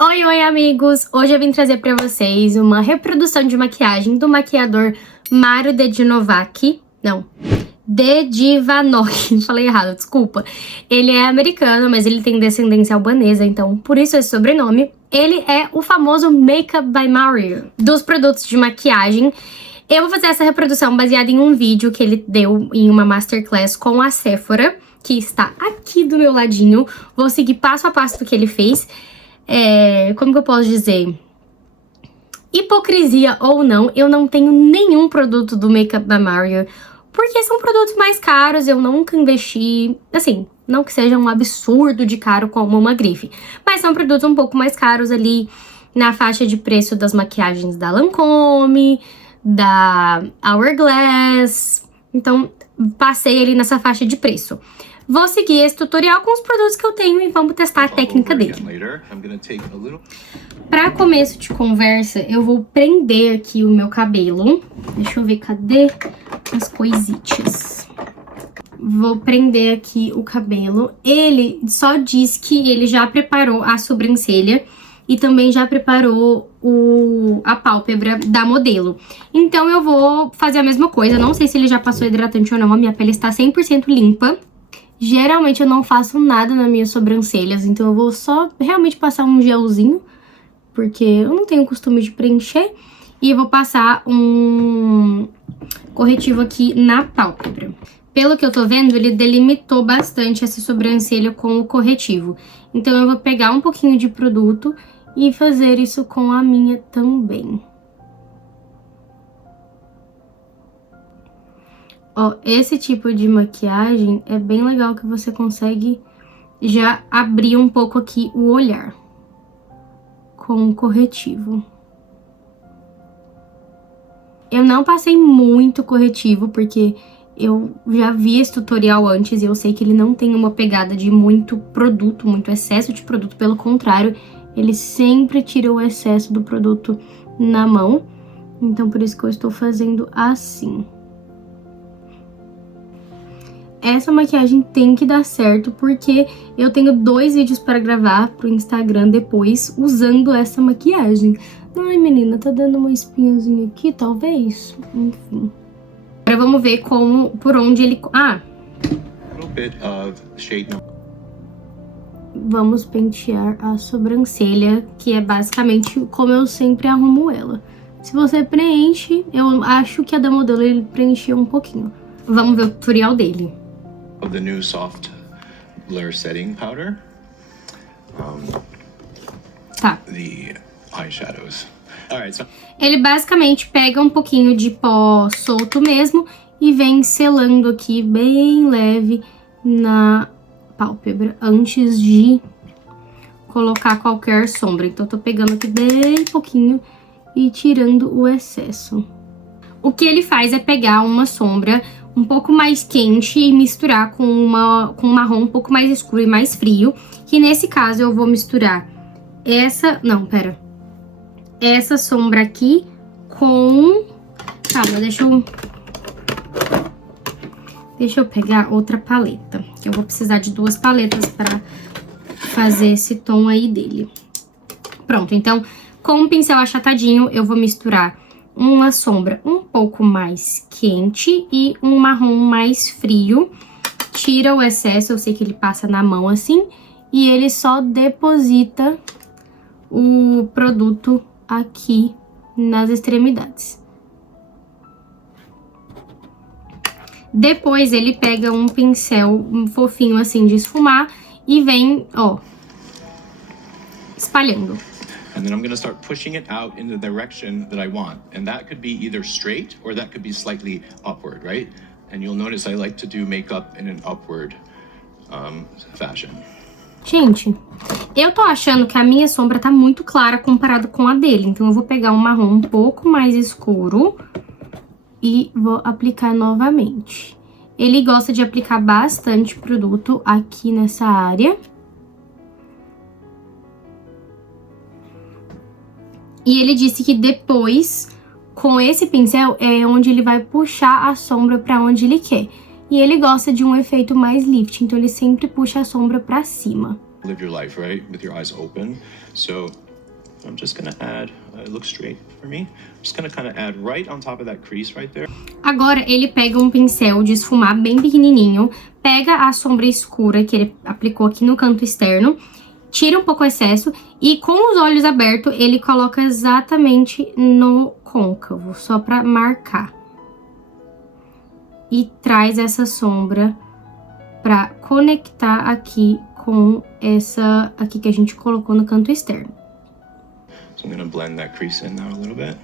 Oi, oi, amigos! Hoje eu vim trazer pra vocês uma reprodução de maquiagem do maquiador Mario Dedivanovic. Não, Dedivanovic, falei errado, desculpa. Ele é americano, mas ele tem descendência albanesa, então por isso esse sobrenome. Ele é o famoso Makeup by Mario dos produtos de maquiagem. Eu vou fazer essa reprodução baseada em um vídeo que ele deu em uma masterclass com a Sephora, que está aqui do meu ladinho. Vou seguir passo a passo do que ele fez. Como que eu posso dizer? Hipocrisia ou não, eu não tenho nenhum produto do Makeup by Mario, porque são produtos mais caros, eu nunca investi, assim, não que seja um absurdo de caro como uma grife, mas são produtos um pouco mais caros ali na faixa de preço das maquiagens da Lancôme, da Hourglass, então passei ali nessa faixa de preço. Vou seguir esse tutorial com os produtos que eu tenho e vamos testar a técnica dele. Para começo de conversa, eu vou prender aqui o meu cabelo. Deixa eu ver, cadê as coisitas? Vou prender aqui o cabelo. Ele só diz que ele já preparou a sobrancelha e também já preparou a pálpebra da modelo. Então eu vou fazer a mesma coisa. Não sei se ele já passou hidratante ou não, a minha pele está 100% limpa. Geralmente eu não faço nada nas minhas sobrancelhas, então eu vou só realmente passar um gelzinho, porque eu não tenho costume de preencher. E eu vou passar um corretivo aqui na pálpebra. Pelo que eu tô vendo, ele delimitou bastante essa sobrancelha com o corretivo. Então eu vou pegar um pouquinho de produto e fazer isso com a minha também. Ó, esse tipo de maquiagem é bem legal que você consegue já abrir um pouco aqui o olhar com o corretivo. Eu não passei muito corretivo porque eu já vi esse tutorial antes e eu sei que ele não tem uma pegada de muito produto, muito excesso de produto. Pelo contrário, ele sempre tira o excesso do produto na mão. Então por isso que eu estou fazendo assim. Essa maquiagem tem que dar certo, porque eu tenho 2 vídeos para gravar pro Instagram depois, usando essa maquiagem. Ai, menina, tá dando uma espinhazinha aqui, talvez? Enfim. Agora vamos ver por onde ele... Vamos pentear a sobrancelha, que é basicamente como eu sempre arrumo ela. Se você preenche, eu acho que a da modelo ele preencheu um pouquinho. Vamos ver o tutorial dele. The new soft blur setting powder. The eyeshadows. Alright, so... Ele basicamente pega um pouquinho de pó solto mesmo e vem selando aqui bem leve na pálpebra antes de colocar qualquer sombra. Então eu tô pegando aqui bem pouquinho e tirando o excesso. O que ele faz é pegar uma sombra um pouco mais quente e misturar com um marrom um pouco mais escuro e mais frio. Que nesse caso eu vou misturar essa sombra aqui com... Calma, deixa eu pegar outra paleta, que eu vou precisar de 2 paletas para fazer esse tom aí dele. Pronto, então com o pincel achatadinho eu vou misturar uma sombra um pouco mais quente e um marrom mais frio. Tira o excesso, eu sei que ele passa na mão assim, e ele só deposita o produto aqui nas extremidades. Depois ele pega um pincel fofinho assim de esfumar e vem, ó, espalhando. And then I'm going to start pushing it out in the direction that I want. And that could be either straight or that could be slightly upward, right? And you'll notice I like to do makeup in an upward fashion. Gente, eu tô achando que a minha sombra tá muito clara comparado com a dele. Então eu vou pegar um marrom um pouco mais escuro e vou aplicar novamente. Ele gosta de aplicar bastante produto aqui nessa área. E ele disse que depois, com esse pincel, é onde ele vai puxar a sombra pra onde ele quer. E ele gosta de um efeito mais lift, então ele sempre puxa a sombra pra cima. Live your life, right? With your eyes open. So I'm just gonna add, it looks straight for me. I'm just gonna kind of add right on top of that crease right there. Agora ele pega um pincel de esfumar bem pequenininho, pega a sombra escura que ele aplicou aqui no canto externo, tira um pouco o excesso e com os olhos abertos ele coloca exatamente no côncavo, só pra marcar. E traz essa sombra pra conectar aqui com essa aqui que a gente colocou no canto externo. So I'm gonna blend that crease in now a little bit.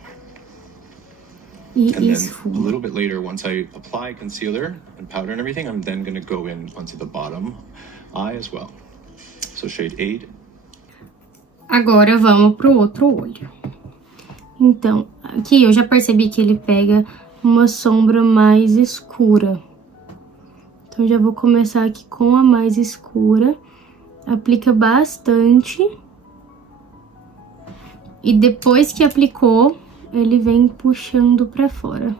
E And then a esfuma. little bit later, once I apply concealer and powder and everything, I'm then gonna go in onto the bottom eye as well. So shade 8. Agora vamos pro outro olho. Então, aqui eu já percebi que ele pega uma sombra mais escura. Então, já vou começar aqui com a mais escura. Aplica bastante. E depois que aplicou, ele vem puxando pra fora.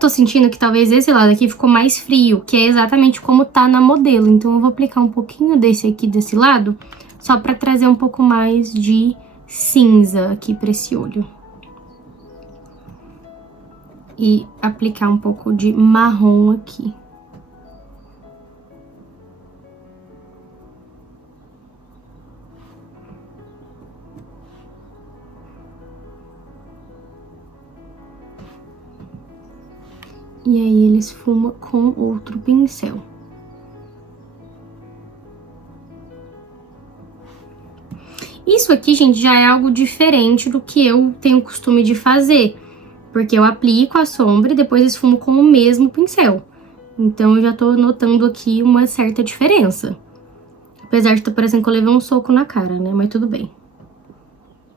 Tô sentindo que talvez esse lado aqui ficou mais frio, que é exatamente como tá na modelo. Então, eu vou aplicar um pouquinho desse aqui, desse lado, só pra trazer um pouco mais de cinza aqui pra esse olho. E aplicar um pouco de marrom aqui. E aí ele esfuma com outro pincel. Isso aqui, gente, já é algo diferente do que eu tenho costume de fazer. Porque eu aplico a sombra e depois esfumo com o mesmo pincel. Então, eu já tô notando aqui uma certa diferença. Apesar de estar parecendo que eu levei um soco na cara, né? Mas tudo bem.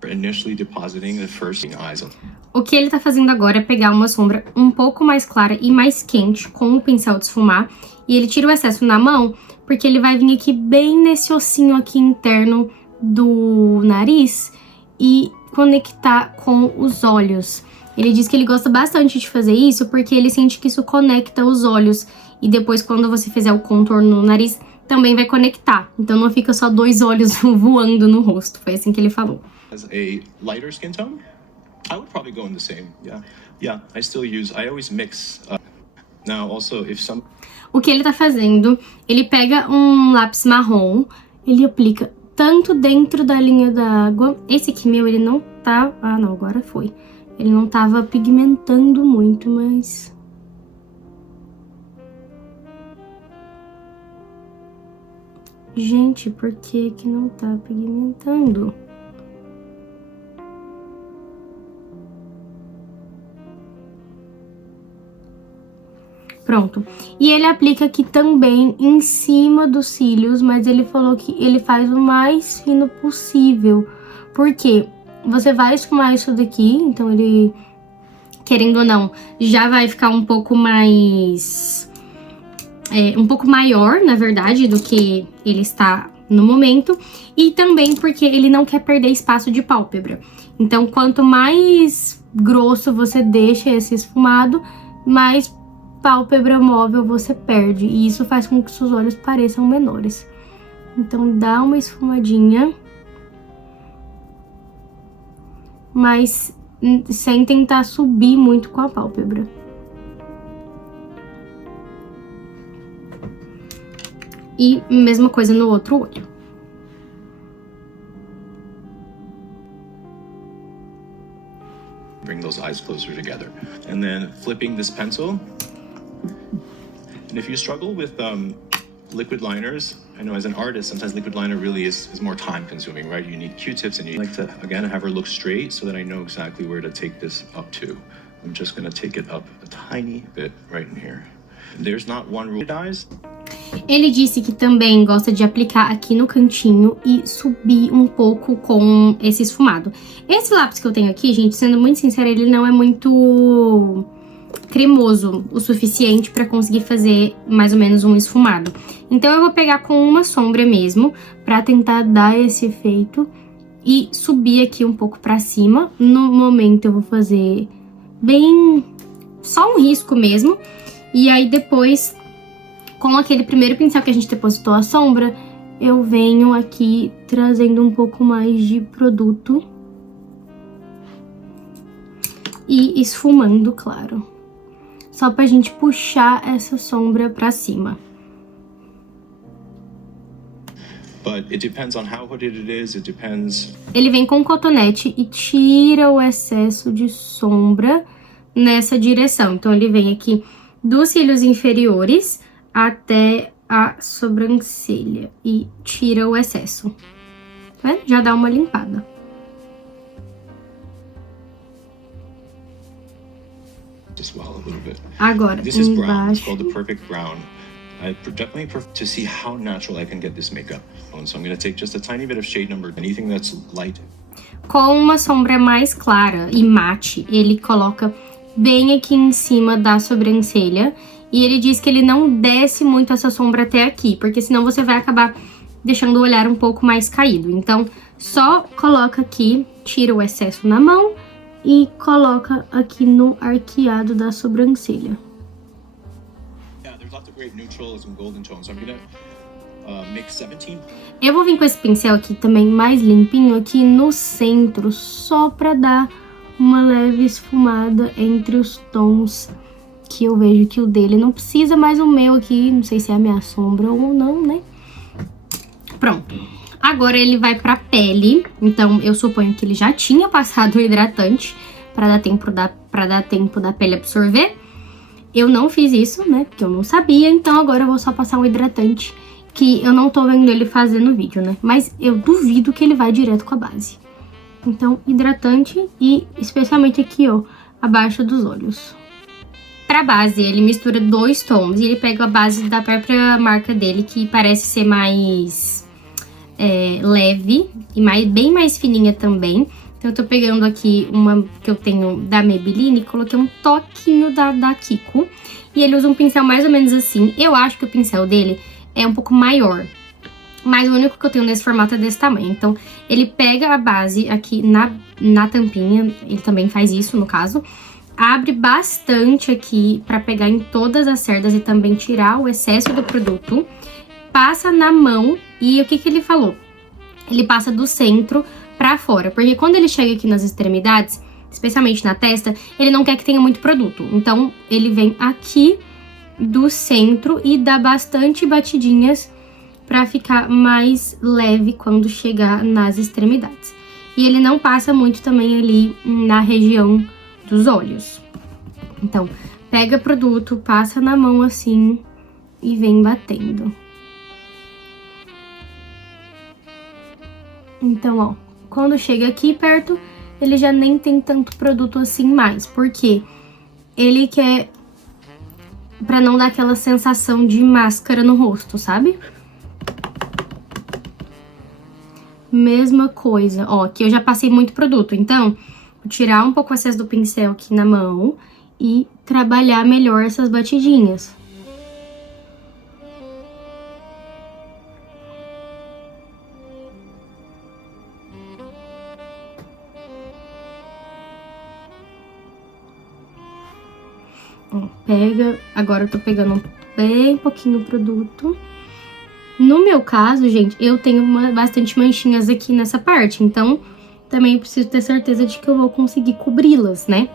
Initially depositing the first eyes. O que ele tá fazendo agora é pegar uma sombra um pouco mais clara e mais quente com o pincel de esfumar. E ele tira o excesso na mão, porque ele vai vir aqui bem nesse ossinho aqui interno do nariz e conectar com os olhos. Ele diz que ele gosta bastante de fazer isso porque ele sente que isso conecta os olhos. E depois, quando você fizer o contorno no nariz, também vai conectar. Então não fica só dois olhos voando no rosto. Foi assim que ele falou. As a lighter skin tone, I would probably go in the same. Yeah, I still use, I always mix. Now also, if some... O que ele tá fazendo, ele pega um lápis marrom, ele aplica tanto dentro da linha da água. Esse aqui meu, ele não tá... Ah, não, agora foi. Ele não tava pigmentando muito, mas... Gente, por que que não tá pigmentando? Pronto. E ele aplica aqui também em cima dos cílios, mas ele falou que ele faz o mais fino possível. Por quê? Você vai esfumar isso daqui, então ele, querendo ou não, já vai ficar um pouco mais... um pouco maior, na verdade, do que ele está no momento. E também porque ele não quer perder espaço de pálpebra. Então, quanto mais grosso você deixa esse esfumado, mais pálpebra móvel você perde. E isso faz com que seus olhos pareçam menores. Então, dá uma esfumadinha. Mas sem tentar subir muito com a pálpebra. E mesma coisa no outro olho. Bring those eyes closer together. And then flipping this pencil. And if you struggle with liquid liners, I know as an artist, sometimes liquid liner really is more time consuming, right? You need Q-tips and you like to, again, have her look straight so that I know exactly where to take this up to. I'm just gonna take it up a tiny bit right in here. There's not one rule. Eyes. Ele disse que também gosta de aplicar aqui no cantinho e subir um pouco com esse esfumado. Esse lápis que eu tenho aqui, gente, sendo muito sincera, ele não é muito cremoso o suficiente pra conseguir fazer mais ou menos um esfumado. Então eu vou pegar com uma sombra mesmo, pra tentar dar esse efeito e subir aqui um pouco pra cima. No momento eu vou fazer bem... só um risco mesmo. E aí depois... com aquele primeiro pincel que a gente depositou a sombra, eu venho aqui trazendo um pouco mais de produto e esfumando, claro. Só pra gente puxar essa sombra pra cima. But it depends on how hooded it is, it depends. Ele vem com cotonete e tira o excesso de sombra nessa direção. Então, ele vem aqui dos cílios inferiores até a sobrancelha e tira o excesso. Tá vendo? Já dá uma limpada. As well, a little bit. Agora, This is brown. It's embaixo. called the perfect brown. I definitely prefer to see how natural I can get this makeup. So I'm going to take just a tiny bit of shade number, anything that's light. Com uma sombra mais clara e mate, ele coloca bem aqui em cima da sobrancelha. E ele diz que ele não desce muito essa sombra até aqui, porque senão você vai acabar deixando o olhar um pouco mais caído. Então, só coloca aqui, tira o excesso na mão e coloca aqui no arqueado da sobrancelha. Eu vou vir com esse pincel aqui também mais limpinho aqui no centro, só pra dar uma leve esfumada entre os tons que eu vejo que o dele não precisa, mas o meu aqui, não sei se é a minha sombra ou não, né? Pronto. Agora ele vai pra pele, então eu suponho que ele já tinha passado o hidratante pra dar tempo da pele absorver. Eu não fiz isso, né, porque eu não sabia, então agora eu vou só passar um hidratante que eu não tô vendo ele fazer no vídeo, né? Mas eu duvido que ele vai direto com a base. Então, hidratante e especialmente aqui, ó, abaixo dos olhos. Pra base, ele mistura 2 tons e ele pega a base da própria marca dele, que parece ser mais leve e bem mais fininha também. Então, eu tô pegando aqui uma que eu tenho da Maybelline e coloquei um toquinho da Kiko. E ele usa um pincel mais ou menos assim. Eu acho que o pincel dele é um pouco maior, mas o único que eu tenho nesse formato é desse tamanho. Então, ele pega a base aqui na tampinha, ele também faz isso no caso. Abre bastante aqui pra pegar em todas as cerdas e também tirar o excesso do produto. Passa na mão e o que ele falou? Ele passa do centro pra fora, porque quando ele chega aqui nas extremidades, especialmente na testa, ele não quer que tenha muito produto. Então, ele vem aqui do centro e dá bastante batidinhas pra ficar mais leve quando chegar nas extremidades. E ele não passa muito também ali na região dos olhos. Então, pega produto, passa na mão assim e vem batendo. Então, ó, quando chega aqui perto, ele já nem tem tanto produto assim mais, porque ele quer pra não dar aquela sensação de máscara no rosto, sabe? Mesma coisa, ó, aqui eu já passei muito produto, então vou tirar um pouco o excesso do pincel aqui na mão e trabalhar melhor essas batidinhas. Ó, pega, agora eu tô pegando bem pouquinho o produto. No meu caso, gente, eu tenho bastante manchinhas aqui nessa parte, então também preciso ter certeza de que eu vou conseguir cobri-las, né?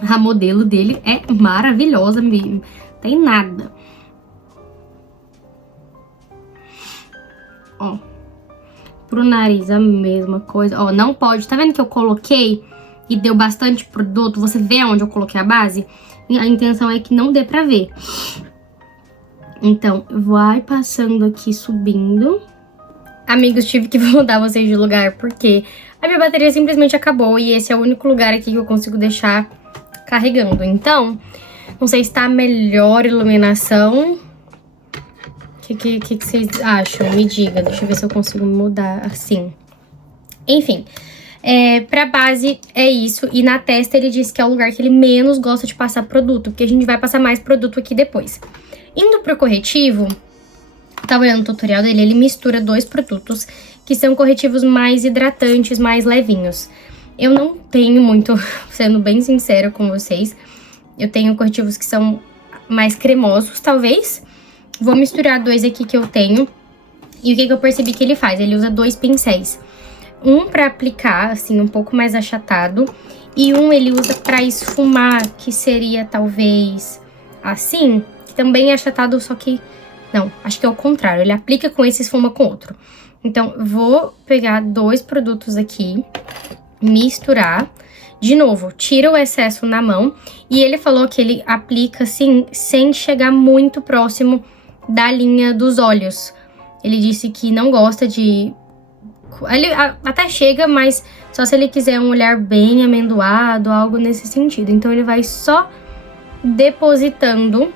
A modelo dele é maravilhosa mesmo, tem nada. Ó, pro nariz a mesma coisa, ó, não pode, tá vendo que eu coloquei e deu bastante produto? Você vê onde eu coloquei a base? A intenção é que não dê pra ver. Então, vai passando aqui, subindo. Amigos, tive que mudar vocês de lugar, porque a minha bateria simplesmente acabou e esse é o único lugar aqui que eu consigo deixar carregando. Então, não sei se tá a melhor iluminação. O que vocês acham? Me diga, deixa eu ver se eu consigo mudar assim. Enfim, pra base é isso. E na testa ele disse que é o lugar que ele menos gosta de passar produto, porque a gente vai passar mais produto aqui depois. Indo pro corretivo, tava olhando o tutorial dele, ele mistura 2 produtos que são corretivos mais hidratantes, mais levinhos. Eu não tenho muito, sendo bem sincera com vocês, eu tenho corretivos que são mais cremosos, talvez. Vou misturar 2 aqui que eu tenho E o que eu percebi que ele faz? Ele usa 2 pincéis. Um pra aplicar, assim, um pouco mais achatado. E um ele usa pra esfumar, que seria talvez assim. Que também é achatado, só que... Não, acho que é o contrário. Ele aplica com esse e esfuma com outro. Então, vou pegar 2 produtos aqui, misturar. De novo, tira o excesso na mão. E ele falou que ele aplica, assim, sem chegar muito próximo da linha dos olhos. Ele disse que não gosta de... Ele até chega, mas só se ele quiser um olhar bem amendoado, algo nesse sentido. Então, ele vai só depositando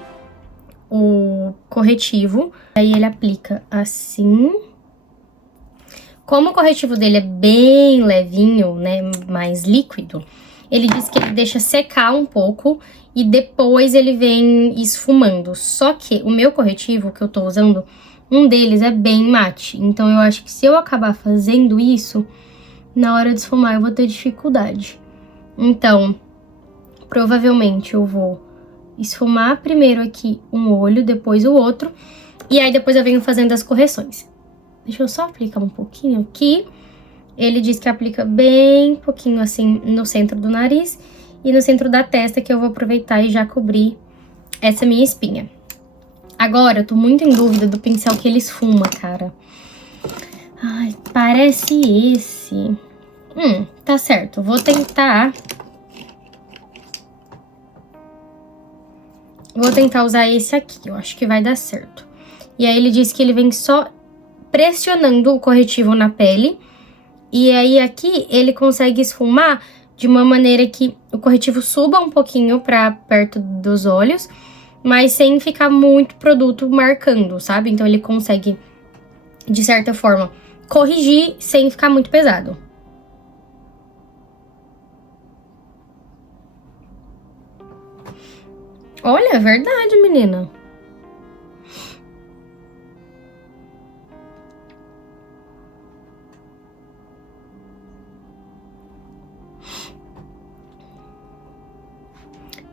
o corretivo. Aí, ele aplica assim. Como o corretivo dele é bem levinho, né, mais líquido, ele diz que ele deixa secar um pouco e depois ele vem esfumando. Só que o meu corretivo que eu tô usando, um deles é bem mate. Então, eu acho que se eu acabar fazendo isso, na hora de esfumar eu vou ter dificuldade. Então, provavelmente eu vou esfumar primeiro aqui um olho, depois o outro. E aí depois eu venho fazendo as correções. Deixa eu só aplicar um pouquinho aqui. Ele diz que aplica bem pouquinho assim no centro do nariz e no centro da testa, que eu vou aproveitar e já cobrir essa minha espinha. Agora, eu tô muito em dúvida do pincel que ele esfuma, cara. Ai, parece esse. Tá certo. Vou tentar usar esse aqui. Eu acho que vai dar certo. E aí, ele diz que ele vem só pressionando o corretivo na pele. E aí, aqui, ele consegue esfumar de uma maneira que o corretivo suba um pouquinho pra perto dos olhos, mas sem ficar muito produto marcando, sabe? Então, ele consegue, de certa forma, corrigir sem ficar muito pesado. Olha, é verdade, menina.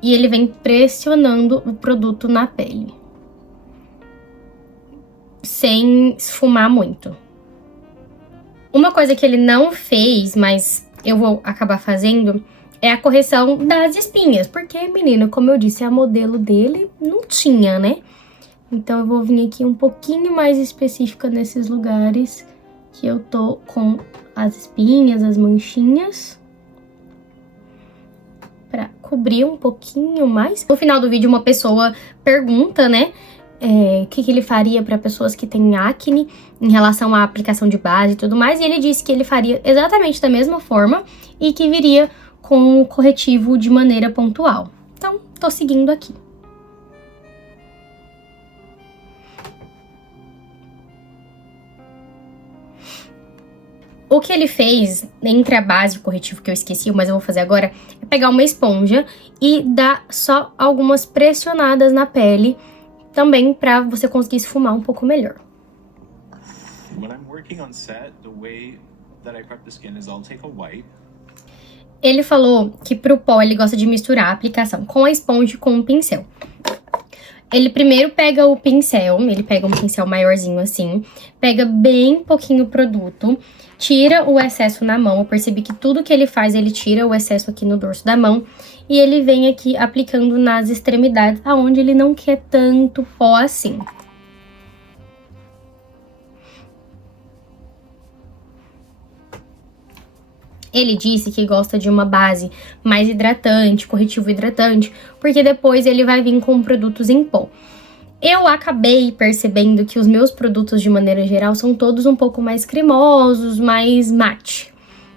E ele vem pressionando o produto na pele, sem esfumar muito. Uma coisa que ele não fez, mas eu vou acabar fazendo, é a correção das espinhas. Porque, menina, como eu disse, a modelo dele não tinha, né? Então, eu vou vir aqui um pouquinho mais específica nesses lugares que eu tô com as espinhas, as manchinhas, pra cobrir um pouquinho mais. No final do vídeo, uma pessoa pergunta, né, o que ele faria para pessoas que têm acne em relação à aplicação de base e tudo mais. E ele disse que ele faria exatamente da mesma forma e que viria com o corretivo de maneira pontual. Então, tô seguindo aqui. O que ele fez entre a base e o corretivo, que eu esqueci, mas eu vou fazer agora, é pegar uma esponja e dar só algumas pressionadas na pele, também pra você conseguir esfumar um pouco melhor. When I'm working on set, the way that I prep the skin is I'll take a wipe. Ele falou que pro pó ele gosta de misturar a aplicação com a esponja e com o pincel. Ele primeiro pega o pincel, ele pega um pincel maiorzinho assim, pega bem pouquinho produto, tira o excesso na mão. Eu percebi que tudo que ele faz, ele tira o excesso aqui no dorso da mão. E ele vem aqui aplicando nas extremidades, aonde ele não quer tanto pó assim. Ele disse que gosta de uma base mais hidratante, corretivo hidratante, porque depois ele vai vir com produtos em pó. Eu acabei percebendo que os meus produtos, de maneira geral, são todos um pouco mais cremosos, mais mate.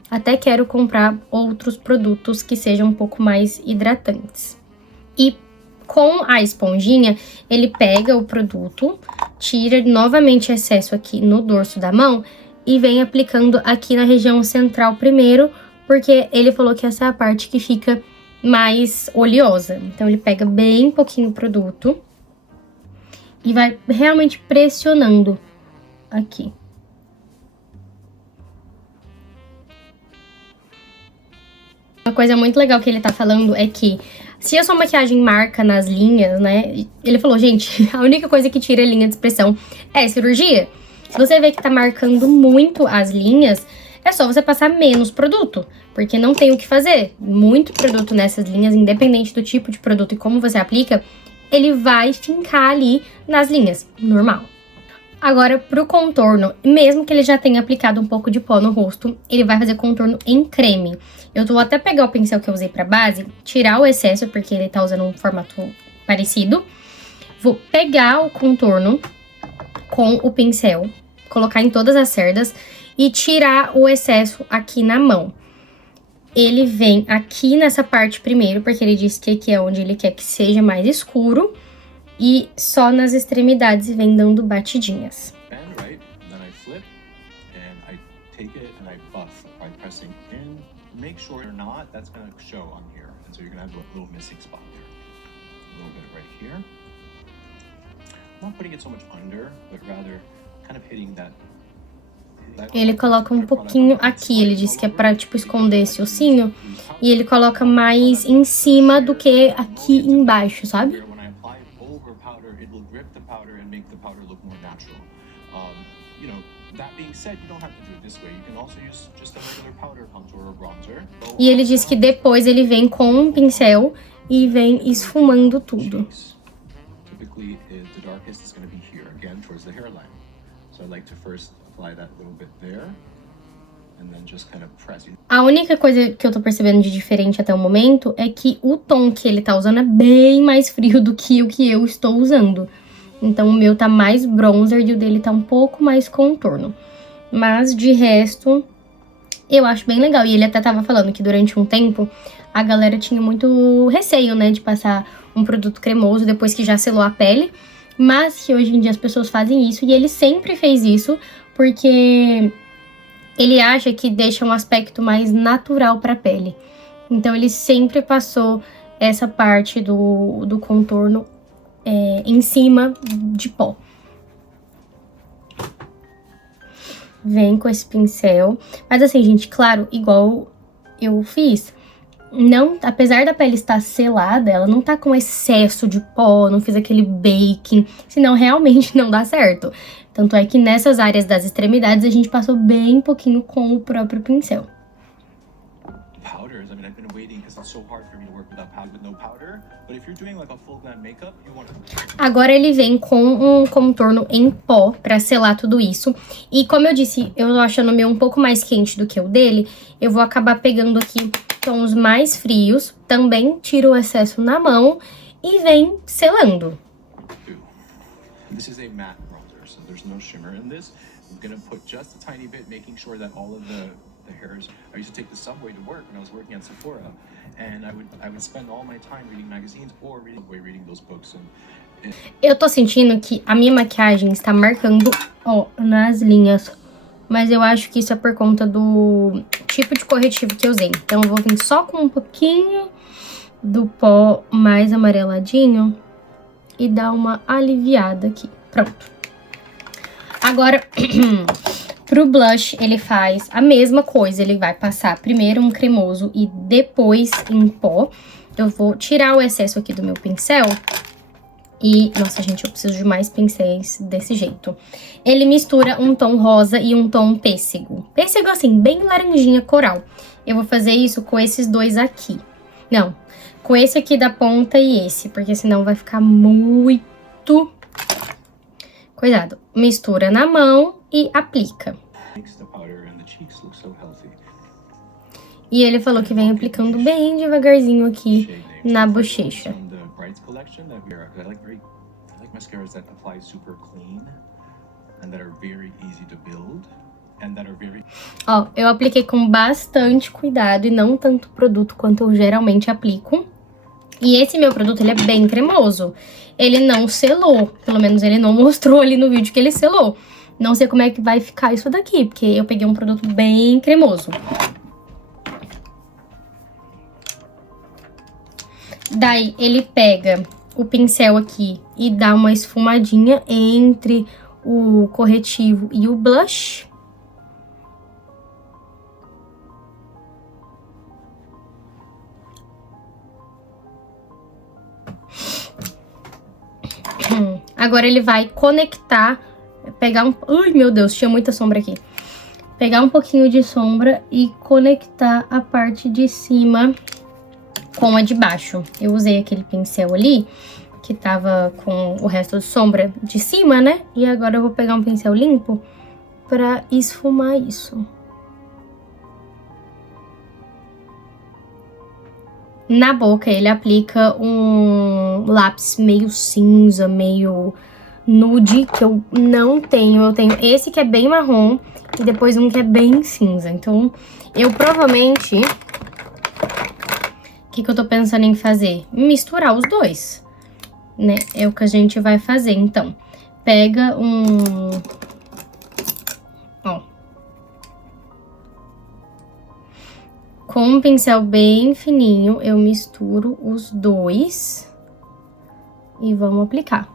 Até quero comprar outros produtos que sejam um pouco mais hidratantes. E com a esponjinha, ele pega o produto, tira novamente excesso aqui no dorso da mão e vem aplicando aqui na região central primeiro, porque ele falou que essa é a parte que fica mais oleosa. Então, ele pega bem pouquinho o produto e vai realmente pressionando aqui. Uma coisa muito legal que ele tá falando é que se a sua maquiagem marca nas linhas, né? Ele falou, gente, a única coisa que tira a linha de expressão é cirurgia. Se você vê que tá marcando muito as linhas, é só você passar menos produto, porque não tem o que fazer. Muito produto nessas linhas, independente do tipo de produto e como você aplica, ele vai fincar ali nas linhas, normal. Agora, pro contorno, mesmo que ele já tenha aplicado um pouco de pó no rosto, ele vai fazer contorno em creme. Eu vou até pegar o pincel que eu usei pra base, tirar o excesso, porque ele tá usando um formato parecido. Vou pegar o contorno com o pincel, colocar em todas as cerdas e tirar o excesso aqui na mão. Ele vem aqui nessa parte primeiro, porque ele disse que aqui é onde ele quer que seja mais escuro. E só nas extremidades vem dando batidinhas. Right? Then I flip and I take it and I buff by pressing in. Make sure or not, that's going to show on here. And so you're going to have a little missing spot there. A little bit right here. I'm not putting it so much under, but rather kind of hitting that. Ele coloca um pouquinho aqui, ele disse que é pra, tipo, esconder esse ossinho. E ele coloca mais em cima do que aqui embaixo, sabe? E ele diz que depois ele vem com um pincel e vem esfumando tudo. A única coisa que eu tô percebendo de diferente até o momento é que o tom que ele tá usando é bem mais frio do que o que eu estou usando. Então o meu tá mais bronzer e o dele tá um pouco mais contorno. Mas de resto, eu acho bem legal. E ele até tava falando que durante um tempo a galera tinha muito receio, né, de passar um produto cremoso depois que já selou a pele. Mas que hoje em dia as pessoas fazem isso e ele sempre fez isso porque ele acha que deixa um aspecto mais natural pra pele. Então ele sempre passou essa parte do contorno em cima de pó. Vem com esse pincel. Mas assim, gente, claro, igual eu fiz. Não, apesar da pele estar selada, ela não tá com excesso de pó, não fiz aquele baking, senão realmente não dá certo. Tanto é que nessas áreas das extremidades a gente passou bem pouquinho com o próprio pincel. Agora ele vem com um contorno em pó pra selar tudo isso. E como eu disse, eu tô achando o meu um pouco mais quente do que o dele, eu vou acabar pegando aqui tons mais frios, também tiro o excesso na mão e vem selando. This is a matte bronzer, so there's no shimmer in this. I'm gonna put just a tiny bit, making sure that all of the hairs. I used to take the subway to work when I was working at Sephora, and I would spend all my time reading magazines or reading those books. Eu tô sentindo que a minha maquiagem está marcando, ó, nas linhas. Mas eu acho que isso é por conta do tipo de corretivo que eu usei. Então eu vou vir só com um pouquinho do pó mais amareladinho e dar uma aliviada aqui. Pronto. Agora, pro blush, ele faz a mesma coisa. Ele vai passar primeiro um cremoso e depois em pó. Eu vou tirar o excesso aqui do meu pincel. E, nossa, gente, eu preciso de mais pincéis desse jeito. Ele mistura um tom rosa e um tom pêssego. Pêssego, assim, bem laranjinha coral. Eu vou fazer isso com esses dois aqui. Não, com esse aqui da ponta e esse, porque senão vai ficar muito... Cuidado. Mistura na mão e aplica. E ele falou que vem aplicando bem devagarzinho aqui na bochecha. Ó, eu apliquei com bastante cuidado e não tanto produto quanto eu geralmente aplico. E esse meu produto, ele é bem cremoso. Ele não selou, pelo menos ele não mostrou ali no vídeo que ele selou. Não sei como é que vai ficar isso daqui, porque eu peguei um produto bem cremoso. Daí, ele pega o pincel aqui e dá uma esfumadinha entre o corretivo e o blush. Agora ele vai conectar pegar um... Ai, meu Deus, tinha muita sombra aqui. Pegar um pouquinho de sombra e conectar a parte de cima com a de baixo. Eu usei aquele pincel ali, que tava com o resto de sombra de cima, né? E agora eu vou pegar um pincel limpo pra esfumar isso. Na boca, ele aplica um lápis meio cinza, meio nude, que eu não tenho. Eu tenho esse que é bem marrom e depois um que é bem cinza. Então, eu provavelmente... O que eu tô pensando em fazer? Misturar os dois, né? É o que a gente vai fazer. Então, pega um... Ó. Com um pincel bem fininho, eu misturo os dois e vamos aplicar.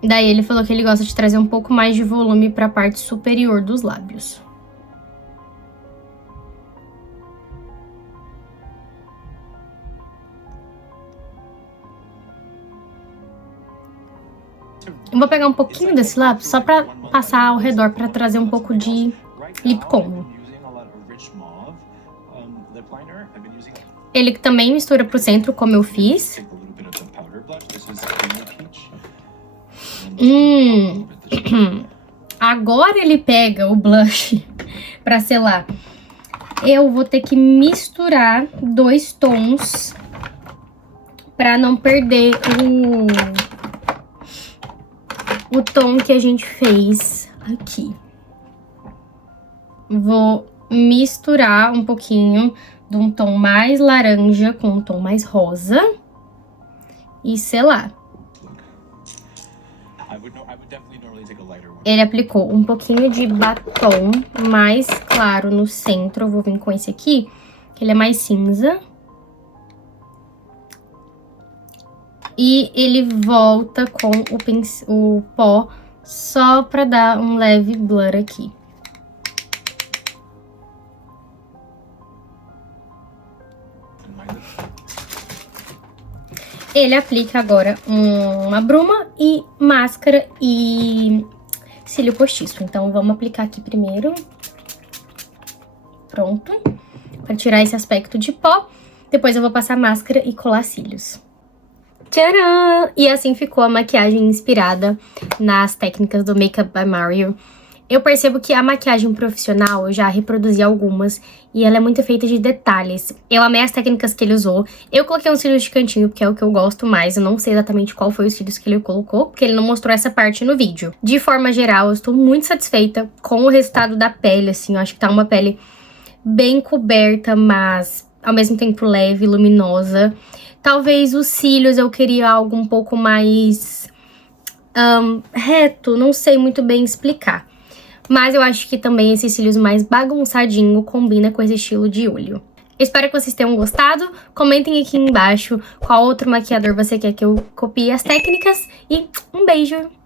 Daí ele falou que ele gosta de trazer um pouco mais de volume para a parte superior dos lábios. Eu vou pegar um pouquinho desse lápis só pra passar ao redor, pra trazer um pouco de lip comb. Ele também mistura pro centro, como eu fiz. Agora ele pega o blush pra selar. Eu vou ter que misturar dois tons pra não perder o tom que a gente fez aqui. Vou misturar um pouquinho de um tom mais laranja com um tom mais rosa e selar. Ele aplicou um pouquinho de batom mais claro no centro. Eu vou vir com esse aqui, que ele é mais cinza. E ele volta com o pó só pra dar um leve blur aqui. Ele aplica agora uma bruma e máscara e cílio postiço. Então, vamos aplicar aqui primeiro. Pronto. Pra tirar esse aspecto de pó. Depois eu vou passar máscara e colar cílios. Tcharam! E assim ficou a maquiagem inspirada nas técnicas do Makeup by Mario. Eu percebo que a maquiagem profissional, eu já reproduzi algumas, e ela é muito feita de detalhes. Eu amei as técnicas que ele usou. Eu coloquei uns cílios de cantinho, porque é o que eu gosto mais. Eu não sei exatamente qual foi os cílios que ele colocou, porque ele não mostrou essa parte no vídeo. De forma geral, eu estou muito satisfeita com o resultado da pele, assim. Eu acho que tá uma pele bem coberta, mas ao mesmo tempo leve, luminosa. Talvez os cílios eu queria algo um pouco mais reto, não sei muito bem explicar. Mas eu acho que também esses cílios mais bagunçadinho combina com esse estilo de olho. Espero que vocês tenham gostado. Comentem aqui embaixo qual outro maquiador você quer que eu copie as técnicas. E um beijo!